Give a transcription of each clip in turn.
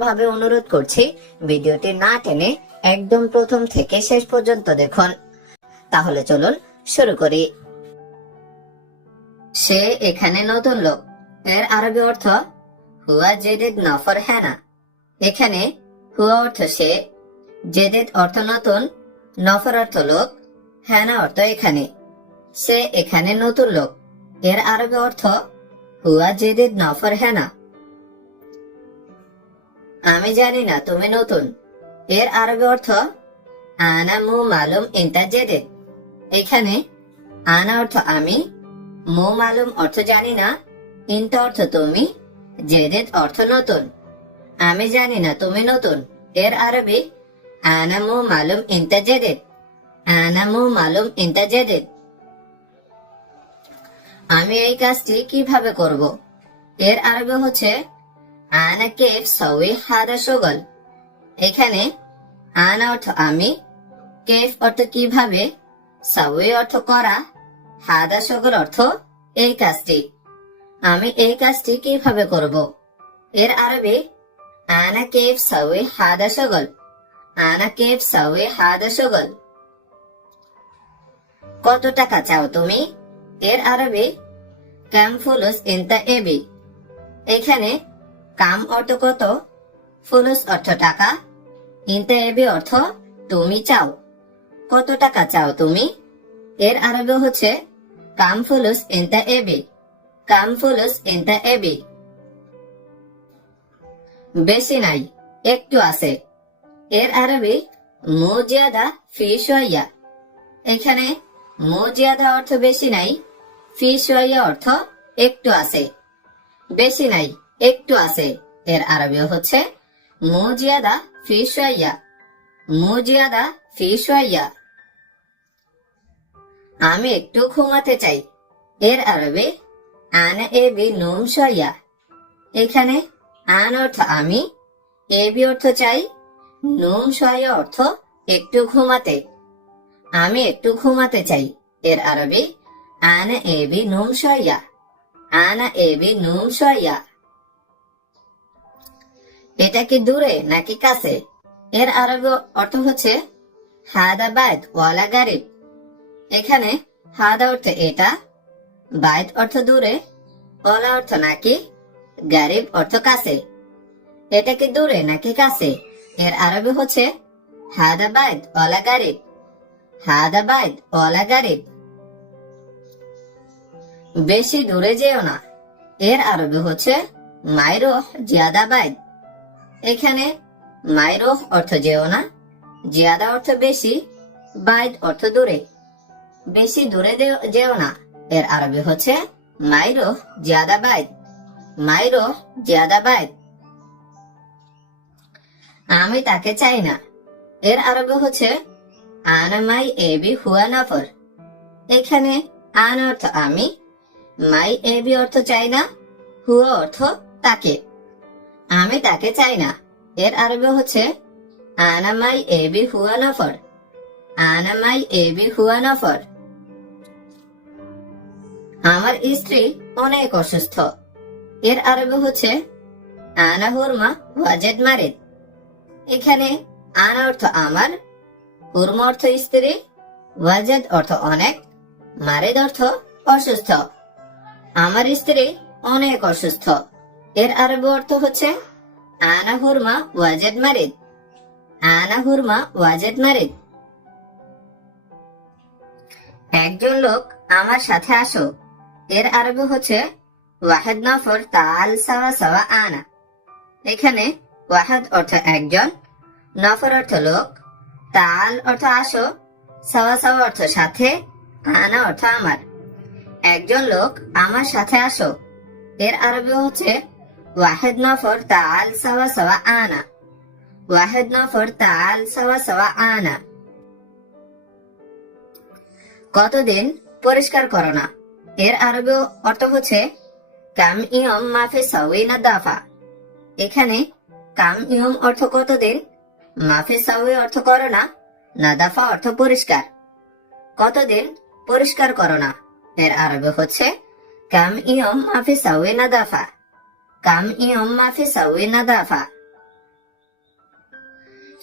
ভাবে অনুরোধ করছি ভিডিওটি না টেনে একদম প্রথম থেকে শেষ পর্যন্ত দেখুন। তাহলে চলুন শুরু করি। সে এখানে নতুন লোক। এর আরবি অর্থ, হুয়া জেদেদ নফর হ্যানা এখানে হুয়া অর্থ সে। জেদেদ অর্থ নতুন, নফর অর্থ লোক, হ্যানা অর্থ এখানে। সে এখানে নতুন লোক। এর আরবি অর্থ, হুয়া জেদেদ নফর হ্যানা আমি জানি না, তুমি নতুন। এর আরবি অর্থ, আনা মু মালুম ইন্তা জেদে। এখানে, আনা অর্থ আমি, মু মালুম অর্থ জানি না, ইন্তা অর্থ তুমি জেদেদ অর্থ নতুন। আমি জানি না, তুমি নতুন। এর আরবি, আনা মু মালুম ইন্তা জেদেদ আনা মু মালুম ইন্তা জেদেদ আমি এই কাজটি কীভাবে করব? এর আরবি হচ্ছে আনা কেফ সউই হাদা সুগল। এখানে আনা অর্থ আমি, কেফ অর্থ কীভাবে সউই অর্থ করা, হাদা সুগল অর্থ এই কাজটি। আমি এই কাজটি কীভাবে করব? এর আরবি, আনা কেফ সউই হাদা সুগল। আনা কেফ সউই হাদা সুগল। কত টাকা চাও তুমি? এর আরবি, কাম ফুলুস ইনতা এবি। এখানে কাম অর্থ কত? ফুলুস অর্থ টাকা। ইনতা এবি অর্থ তুমি চাও। কত টাকা চাও তুমি? এর আরবি হচ্ছে কাম ফুলুস ইনতা এবি কাম ফুলুস ইনতা এবি বেশি নাই, একটু আছে। এর আরবি মুজিয়াদা ফি সোয়া এখানে মুজিয়াদা অর্থ বেশি নাই, ফি সোয়া অর্থ একটু আছে। বেশি নাই একটু আছে। এর আরবি হচ্ছে মুজিয়াদা ফি মুজিয়াদা ফি আমি একটু ঘুমাতে চাই। এর আরবি আন এ বি নুম সোয়া এখানে আন অর্থ আমি এ বি অর্থ চাই, নুম সোয়া অর্থ একটু ঘুমাতে। আমি একটু ঘুমাতে চাই। এর আরবি আনা এবি নুম সোয়া আনা এবি নুম সোয়া এটা কি দূরে নাকি কাছে? এর আরবি অর্থ হচ্ছে, হাদা বাইত ওয়ালা গারিব। এখানে, হাদা অর্থ এটা, বাইত অর্থ দূরে ওলা অর্থ নাকি, গারিব অর্থ কাছে। এটা কি দূরে নাকি কাছে? এর আরবি হচ্ছে, হাদা বাইত ওলা গারিব। হাদা বাইত ওলা গারিব। বেশি দূরে যেও না। এর আরবি হচ্ছে মাইরো জিয়াদা বাইদ এখানে মাইরোহ অর্থ যেও না, জিয়াদা অর্থ বেশি, বাইদ অর্থ দূরে। বেশি দূরে যেও না। এর আরবি হচ্ছে মাইরোহ জিয়াদা, বাইদ। মাইরোহ জিয়াদা, বাইদ। আমি তাকে চাই না। এর আরবি হচ্ছে আনামাই এবি হুয়া নফর। এখানে আন অর্থ আমি, মাই এবি অর্থ চাই না, হুয়া অর্থ তাকে। আমি তাকে চাই না। এর আরবি হচ্ছে আনামাই এবি হুয়া নফর। আনামাই এবি হুয়া নফর। আমার স্ত্রী অনেক অসুস্থ। এর আরবি হচ্ছে, আনা হুরমা ওয়াজেদ মারিদ এখানে আনা অর্থ আমার, হুরমা অর্থ স্ত্রী, ওয়াজেদ অর্থ অনেক, মারিদ অর্থ অসুস্থ। আমার স্ত্রী অনেক অসুস্থ। এর আরবি অর্থ হচ্ছে, আনা হুরমা ওয়াজেদ মারিদ। আনা হুরমা ওয়াজেদ মারিদ। একজন লোক আমার সাথে আসো। এর আরবি হচ্ছে, ওয়াহেদ নফর তাল সাওয়া সাওয়া আনা। এখানে ওয়াহেদ অর্থ একজন, নফর অর্থ লোক। তাল অর্থ আসো, সাওয়া সাওয়া অর্থ সাথে, আনা অর্থ আমার। একজন লোক আমার সাথে আসো। এর আরবি হচ্ছে ওয়াহেদ নফর তাল সাওয়া সাওয়া আনা ওয়াহেদ নফর তাল সাওয়া সাওয়া আনা কতদিন পরিষ্কার করো না। এর আরবি অর্থ হচ্ছে, কাম ইয়ম মাফে সাউই না দাফা। এখানে কাম ইয়ম অর্থ কতদিন, মাফে সাউই অর্থ করো না না দাফা অর্থ পরিষ্কার। কতদিন পরিষ্কার করো না। এর আরবি হচ্ছে, কাম ইয়ম মাফি সাউই নাদাফা কাম ইয়ম মাফি সাউই নাদাফা।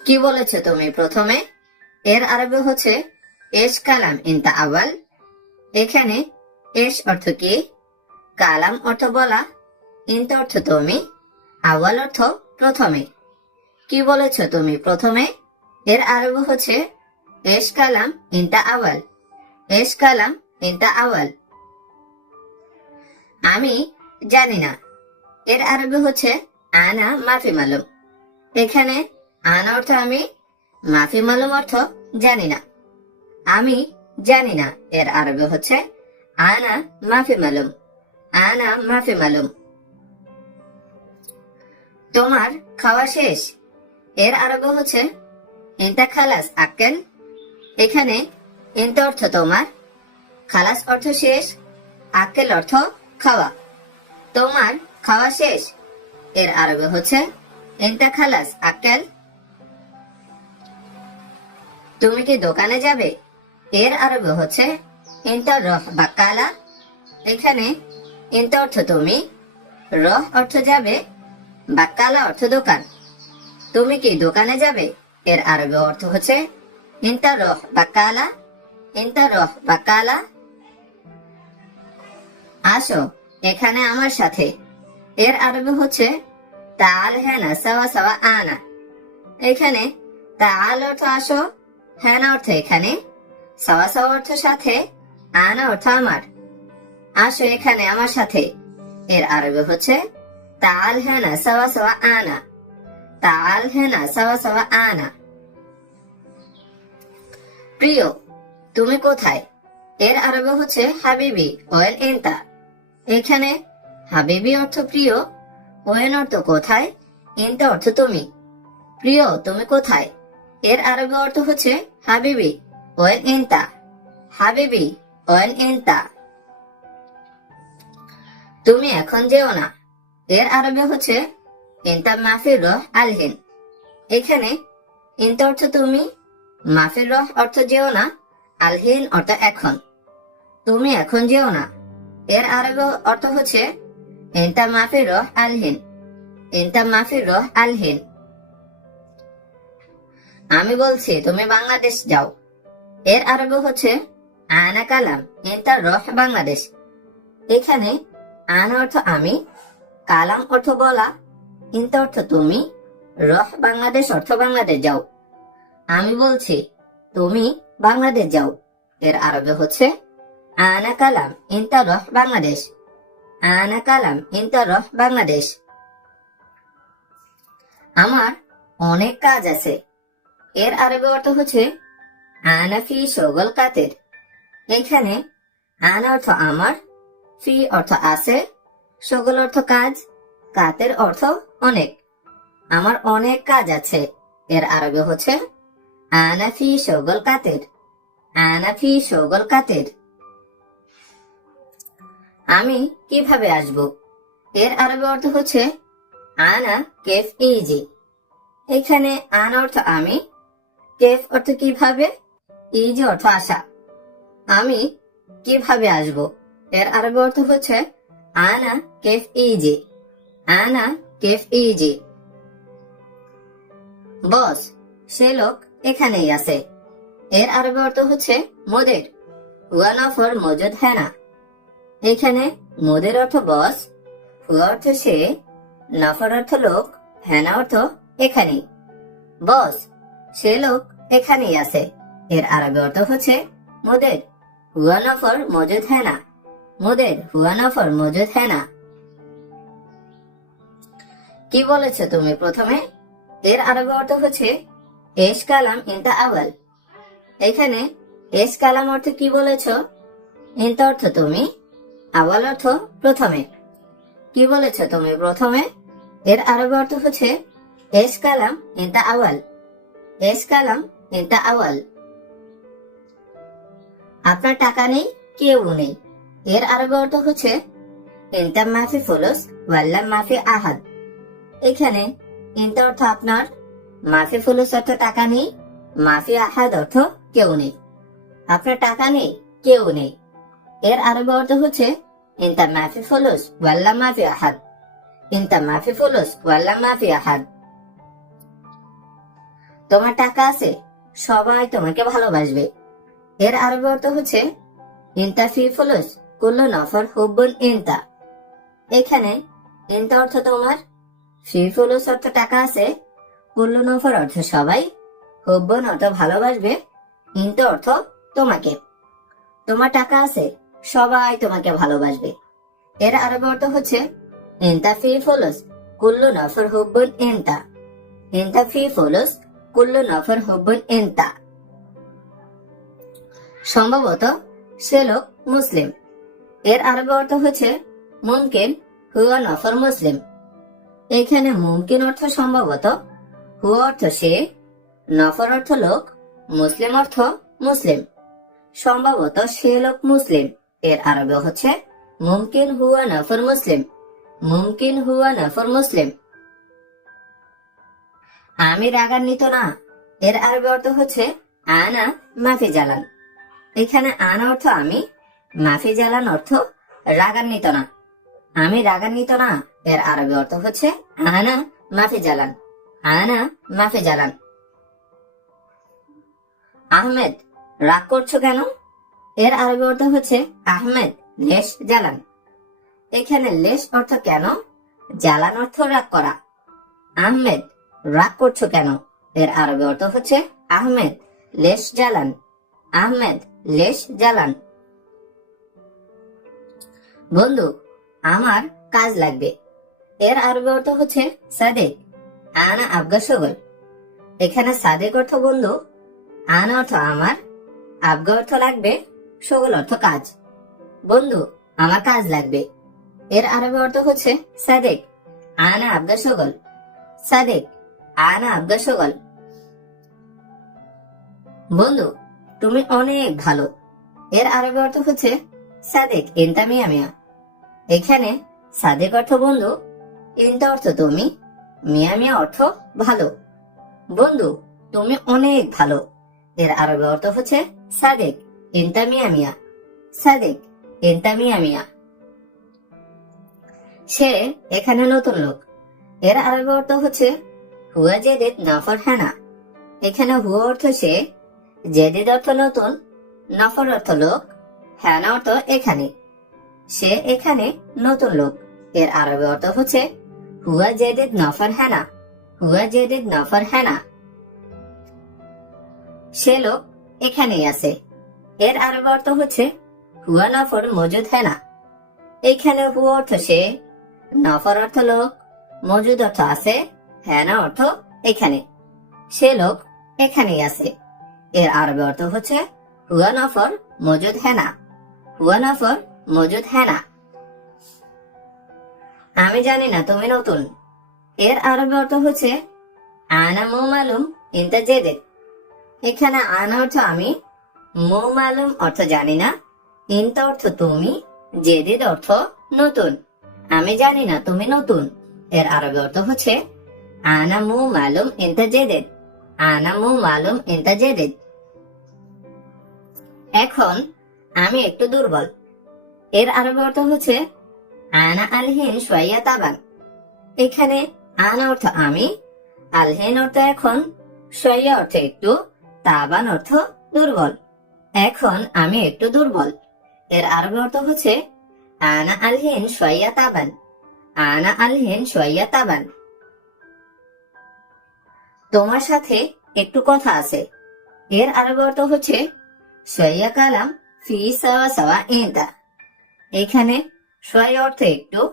কি বলেছ তুমি প্রথমে? এর আরবি হচ্ছে এস কালাম ইনতা আওয়াল। এখানে এস অর্থ কি? কালাম অর্থ বলা। ইনতা অর্থ তুমি। আওয়াল অর্থ প্রথমে। কি বলেছ তুমি প্রথমে? এর আরবি হচ্ছে এস কালাম ইনতা আওয়াল। এস কালাম ইনতা আওয়াল। আমি জানি না। এর আরবি হচ্ছে আনা মাফি মালুম। এখানে আনা অর্থ আমি, মাফি মালুম অর্থ জানি না। আমি জানি না, এর আরবি হচ্ছে আনা মাফি মালুম, আনা মাফি মালুম। তোমার খাওয়া শেষ। এর আরবি হচ্ছে ইন্তা খালাস আক্কেল এখানে ইন্তা অর্থ তোমার, খালাস অর্থ শেষ, আক্কেল অর্থ খাওয়া। তোমার খাওয়া শেষ। এর আরবে হচ্ছে ইন্তা খালাস আক্কেল। তুমি কি দোকানে যাবে? এর আরবে হচ্ছে ইন্তা রহ বাকালা এখানে ইন্তা অর্থ তুমি, রহ অর্থ যাবে বাকালা অর্থ দোকান। তুমি কি দোকানে যাবে? এর আরবে অর্থ হচ্ছে ইন্তা রহ বাকালা ইন্তা রহ বাকালা আসো, এখানে আমার সাথে। এর আরবি হচ্ছে তাল হেনা, সাওয়া সাওয়া আনা। এখানে তাল অর্থ আসো, হেনা অর্থ এখানে, সাওয়া সাওয়া অর্থ সাথে, আনা অর্থ আমার। আসো এখানে আমার সাথে। এর আরবি হচ্ছে তাল হেনা, সাওয়া সাওয়া আনা। তাল হেনা, সাওয়া সাওয়া আনা। প্রিয়, তুমি কোথায়? এর আরবি হচ্ছে হাবিবি, ওয়েল এন্তা। এখানে হাবিবি অর্থ প্রিয়? ওয়েন অর্থ কোথায়? ইনতা অর্থ তুমি। প্রিয়, তুমি কোথায়? এর আরবি অর্থ হচ্ছে হাবিবি, ওয়েন ইনতা। হাবিবি, ওয়েন ইনতা। তুমি এখন যেও না। এর আরবি হচ্ছে ইনতা মাফির রহ আলহিন। এখানে ইনতা অর্থ তুমি, মাফির রহ অর্থ যেও না, আলহিন অর্থ এখন। তুমি এখন যেও না। এর আরবি অর্থ হচ্ছে ইনতা মাফির রহ আলহিন ইনতা মাফির রহ আলহিন আমি বলছি, তুমি বাংলাদেশ যাও। এর আরবি হচ্ছে আনা কালাম ইনতা রহ বাংলাদেশ। এখানে আনা অর্থ আমি, কালাম অর্থ বলা ইনতা অর্থ তুমি, রহ বাংলাদেশ অর্থ বাংলাদেশ যাও। আমি বলছি, তুমি বাংলাদেশ যাও। এর আরবি হচ্ছে আনা কালাম ইনতা রহ বাংলাদেশ। আনা কালাম ইন্টার অফ বাংলাদেশ। আমার অনেক কাজ আছে। এর আরবি অর্থ হচ্ছে, আনা ফি সগল কাতের। এখানে আনা অর্থ আমার, ফি অর্থ আছে সগল অর্থ কাজ, কাতের অর্থ অনেক। আমার অনেক কাজ আছে। এর আরবি হচ্ছে, আনা ফি সগল কাতের। আনা ফি সগল কাতের। আমি কীভাবে আসব? এর আরবি অর্থ হচ্ছে, আনা কেফ ইজি। এখানে আন অর্থ আমি কেফ অর্থ কীভাবে ইজি অর্থ আসা আমি কীভাবে আসব এর আরবি অর্থ হচ্ছে, আনা কেফ ইজি। আনা কেফ ইজি। বস, সে লোক এখানেই আছে। এর আরবি অর্থ হচ্ছে, মোদের। ওয়ান অফর মজুদ হ্যাঁ না এখানে মোদের অর্থ বস হুয়া অর্থ সে, নফর অর্থ লোক হ্যানা অর্থ এখানেই। বস সে লোক এখানেই আছে। এর আরবি অর্থ হচ্ছে মোদের। হুয়া নফর, মজুদ হেনা। মোদের হুয়া নফর, মজুদ হেনা। কি বলেছ তুমি প্রথমে? এর আরবি অর্থ হচ্ছে এস কালাম ইনতা আওয়াল। এখানে এস কালাম অর্থ কি বলেছ? ইনতা অর্থ তুমি আওয়াল অর্থ প্রথমে। কি বলেছ তুমি প্রথমে? এর আরবি অর্থ হচ্ছে, এস কালাম ইনতা আওয়াল। এস কালাম ইনতা আওয়াল। আপনার টাকা নেই, কেউ নেই। এর আরবি অর্থ হচ্ছে ইনতা মাফি ফুলুস ওয়াল্লা মাফি আহাদ। এখানে ইনতা অর্থ আপনার, মাফি ফুলুস অর্থ টাকা নেই, মাফি আহাদ অর্থ কেউ নেই। আপনার টাকা নেই, কেউ নেই। এর আরবি অর্থ হচ্ছে ইনতা মাফি ফুলুস ওয়াল্লা মাফি আহাদ ইনতা মাফি ফুলুস ওয়াল্লা মাফি আহাদ তোমার টাকা আছে, সবাই তোমাকে ভালোবাসবে। এর আরবি অর্থ হচ্ছে ইনতা ফি ফুলুস, কুল্লু নফর হুব্বুন ইনতা। এখানে, ইনতা অর্থ তোমার, ফি ফুলুস অর্থ টাকা আছে, কুল্লু নফর অর্থ সবাই, হুব্বুন অর্থ ভালোবাসবে, ইনতা অর্থ তোমাকে। তোমার টাকা আছে সবাই তোমাকে ভালোবাসবে। এর আরবি অর্থ হচ্ছে ইনতা ফি ফুলুস, কুল্লু নফর হুব্বুন ইনতা ইনতা ফি ফুলুস, কুল্লু নফর হুব্বুন ইনতা সম্ভবত, সে লোক মুসলিম। এর আরবি অর্থ হচ্ছে, মুমকিন, হুয়া নফর মুসলিম। এখানে মুমকিন অর্থ সম্ভবত, হুয়া অর্থ সে, নফর অর্থ লোক, মুসলিম অর্থ মুসলিম। সম্ভবত সে লোক মুসলিম। এর আরবি হচ্ছে মুমকিন হুয়া নফর মুসলিম। মুমকিন হুয়া নফর মুসলিম। আমি রাগান্বিত না। এর আরবি অর্থ হচ্ছে আনা মাফি জালান। এখানে আনা অর্থ আমি, মাফি জালান অর্থ রাগান্বিত না। আমি রাগান্বিত না। এর আরবি অর্থ হচ্ছে আনা মাফি জালান। আনা মাফি জালান। আহমেদ, রাগ করছ কেন? এর আরবি অর্থ হচ্ছে আহমেদ, লেশ, জ্বালান। এখানে লেশ অর্থ কেন? জ্বালান অর্থ রাগ করা। আহমেদ, রাগ করছ কেন? এর আরবি অর্থ হচ্ছে আহমেদ, লেশ, জ্বালান। আহমেদ, লেশ, জ্বালান। বন্ধু, আমার কাজ লাগবে। এর আরবি অর্থ হচ্ছে সাদেক, আনা আবগা এখানে সাদেক অর্থ বন্ধু, আনা অর্থ আমার, আবগা অর্থ লাগবে সগল অর্থ কাজ। বন্ধু, আমার কাজ লাগবে। এর আরবি অর্থ হচ্ছে সাদেক, আনা আবগা সগল। সাদেক, আনা আবগা সগল। বন্ধু, তুমি অনেক ভালো। এর আরবি অর্থ হচ্ছে সাদেক ইনতা মিয়া মিয়া। এখানে সাদেক অর্থ বন্ধু ইনতা অর্থ তুমি, মিয়া মিয়া অর্থ ভালো। বন্ধু, তুমি অনেক ভালো। এর আরবি অর্থ হচ্ছে সাদেক। ইনতা মিয়া মিয়া সাদেক ইনতা মিয়া মিয়া সে এখানে নতুন লোক। এর আরবি অর্থ হচ্ছে, হুয়া জেদেদ নফর হানা। এখানে হুয়া অর্থ সে জেদিদ অর্থ নতুন, নফর অর্থ লোক হ্যানা অর্থ এখানে। সে এখানে নতুন লোক। এর আরবি অর্থ হচ্ছে, হুয়া জেদিদ নফর হ্যানা হুয়া জেদিদ নফর হ্যানা সে লোক এখানেই আছে। এর আরবি অর্থ হচ্ছে, হুয়া নফর মজুদ হ্যানা এখানে হুয়া অর্থ সে, নফর অর্থ লোক, মজুদ অর্থ আছে হ্যানা অর্থ এখানে। সে লোক এখানেই আছে। এর আরবি অর্থ হচ্ছে, হুয়া নফর মজুদ হ্যানা হুয়া নফর মজুদ হ্যানা আমি জানি না, তুমি নতুন। এর আরবি অর্থ হচ্ছে, আনা মু মালুম ইনতা জেদেদ এখানে আনা অর্থ আমি মু মালুম অর্থ জানি না, ইনতা অর্থ তুমি, জেদিদ অর্থ নতুন। আমি জানি না তুমি নতুন। এর আরবি অর্থ হচ্ছে, আনা মু মালুম ইনতা জেদেদ। আনা মু মালুম ইনতা জেদেদ। এখন আমি একটু দুর্বল। এর আরবি অর্থ হচ্ছে, আনা আলহিন সোয়াইয়া তাবান। এখানে আনা অর্থ আমি, আলহিন অর্থ এখন সোয়াইয়া অর্থ একটু, তাবান অর্থ দুর্বল। এখন আমি একটু দুর্বল। এর আরবি অর্থ হচ্ছে, আনা আলহিন সোয়াইয়া তাবান। আনা আলহিন সোয়াইয়া তাবান। তোমার সাথে একটু কথা আছে। এর আরবি অর্থ হচ্ছে সোয়াইয়া কালাম ফি সাওয়া সাওয়া ইনতা। এখানে সোয়াই অর্থ একটু,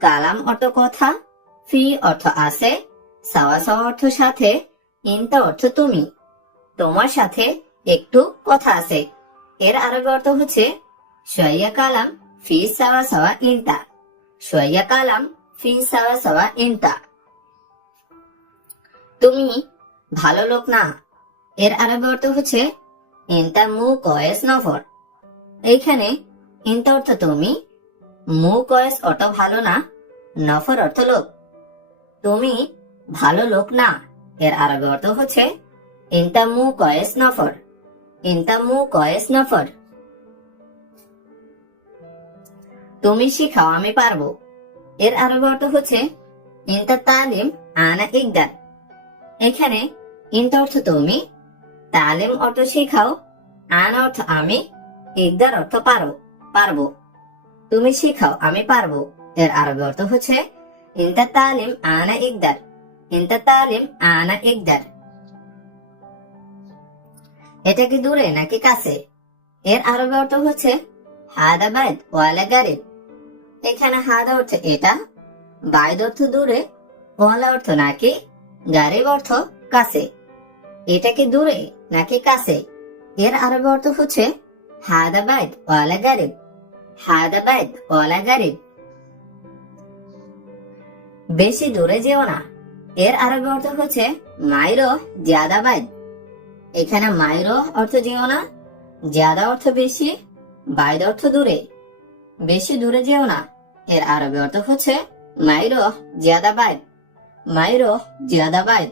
কালাম অর্থ কথা, ফি অর্থ আছে, সাওয়া সাওয়া অর্থ সাথে, ইনতা অর্থ তুমি। তোমার সাথে একটু কথা আছে। এর আরবি অর্থ হচ্ছে সোয়াইয়া কালাম ফি সাওয়া সাওয়া ইনতা। সোয়াইয়া কালাম ফি সাওয়া সাওয়া ইনতা। তুমি ভালো লোক না। এর আরবি অর্থ হচ্ছে, ইনতা মু কয়েস নফর। এইখানে ইনতা অর্থ তুমি, মু কয়েস অর্থ ভালো না, নফর অর্থ লোক। তুমি ভালো লোক না। এর আরবি অর্থ হচ্ছে, ইনতা মু কয়েস নফর। মু কয়েস নফর তুমি শিখাও, আমি পারব। এর আরবি অর্থ হচ্ছে, ইনতা তালিম আনা ইকদার এখানে ইন্ত অর্থ তুমি, তালিম অর্থ শিখাও, আন অর্থ আমি ইকদার অর্থ পারো, পারব। তুমি শিখাও, আমি পারব। এর আরবি অর্থ হচ্ছে, ইন্তা তালিম আনা ইকদার ইন্তা তালিম আনা ইকদার এটা কি দূরে নাকি কাছে? এর আরবি অর্থ হচ্ছে, হাদা বাইদ ওয়ালা গারিব। এখানে হাদা অর্থ এটা, বাইদ অর্থ দূরে, ওয়ালা অর্থ নাকি, গারিব অর্থ কাছে। এটা কি দূরে নাকি কাছে? এর আরবি অর্থ হচ্ছে, হাদা বাইদ ওয়ালা গারিব। হাদা বাইদ ওয়ালা গারিব। বেশি দূরে যেও না। এর আরবি অর্থ হচ্ছে, মাইরো জিয়াদা বাইদ। এখানে মাইরো অর্থ যেও না জাদা অর্থ বেশি বাইদ অর্থ দূরে। বেশি দূরে যেও না, এর আরবি অর্থ হচ্ছে মাইরো জিয়াদাবাইদ মাইরো জিয়াদা বাইদ